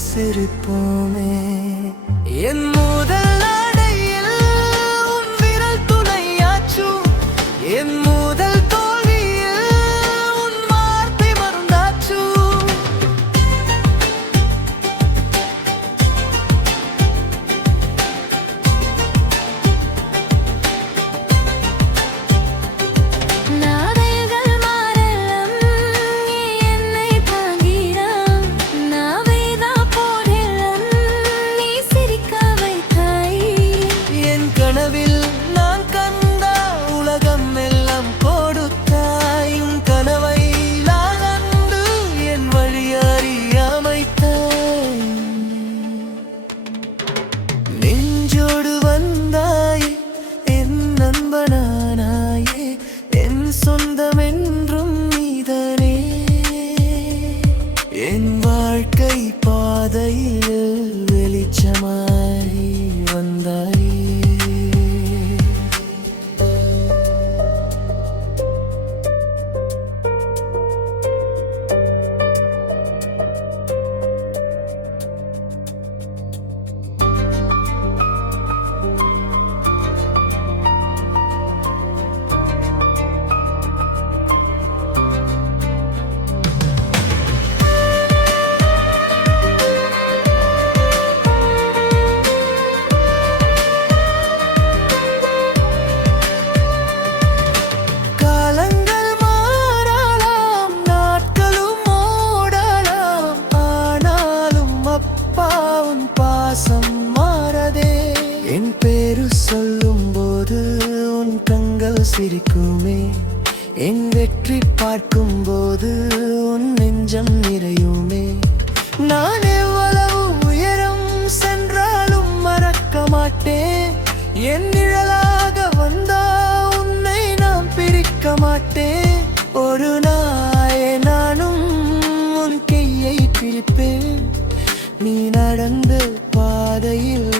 சிரிப்போமே. என் முதல் நடையில் உன் விரல் துணையாச்சும், என் முதல் தோல்வியில் உன் வார்த்தை மருந்தாச்சும். நாவைகள் மாறலாம், நீ என்னை தாங்கினாம். நாவைதா போடலாம், நீ சிரிக்க வைத்தாய். என் கனவில் நான் கண்ட உலகம் எல்லாம் கொடுத்தாய். உன் கனவை நான் அன்று என் வழி அறியாமைத்தாய். நெஞ்சோடு வந்தாய், என் நண்பனானாயே, என் சொந்தம் என்றும் நீதானே. என் வாழ்க்கை பாதையில் வெளிச்சமாய் வந்தாயே. காலங்கள் மாறலாம், நாட்களும் ஓடலாம், ஆனாலும் அப்பாவும் பாசம் மாறதே. என் பேரு சொல்லும் போது உன் கண்கள் சிரிக்குமே. என் வெற்றி பார்க்கும் போது உன் நெஞ்சம் நிறையுமே. நான் எவ்வளவு உயரம் சென்றாலும் மறக்க மாட்டேன். என் நிழலாக வந்தா உன்னை நான் பிரிக்க மாட்டேன். ஒரு நாள் நானும் உன் கையை பிடிப்பேன். நீ நடந்த பாதையில்